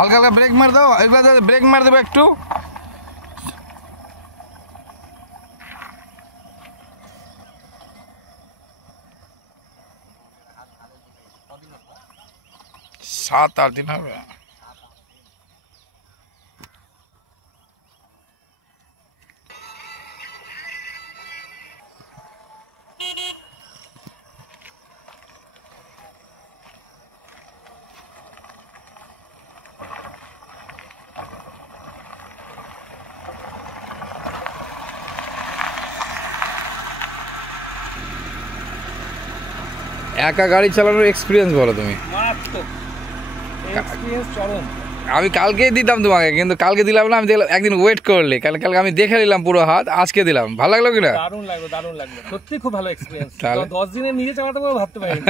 হালকা হালকা ব্রেক মার দাও, এগুলো ব্রেক মার দেবো একটু। সাত আট দিন হবে। একা গাড়ি চালানোর এক্সপিরিয়েন্স বলো তুমি। আমি কালকেই দিতাম তোমাকে, কিন্তু কালকে দিলাম না, আমি দেখলাম একদিন ওয়েট করলে, কালকে আমি দেখে নিলাম পুরো হাত, আজকে দিলাম। ভালো লাগলো কিনা? দারুণ লাগলো, দারুণ লাগলো, সত্যি খুব ভালো এক্সপিরিয়েন্স। 10 দিনে নিজে চালাতে পারবো ভাবতে পারিনি।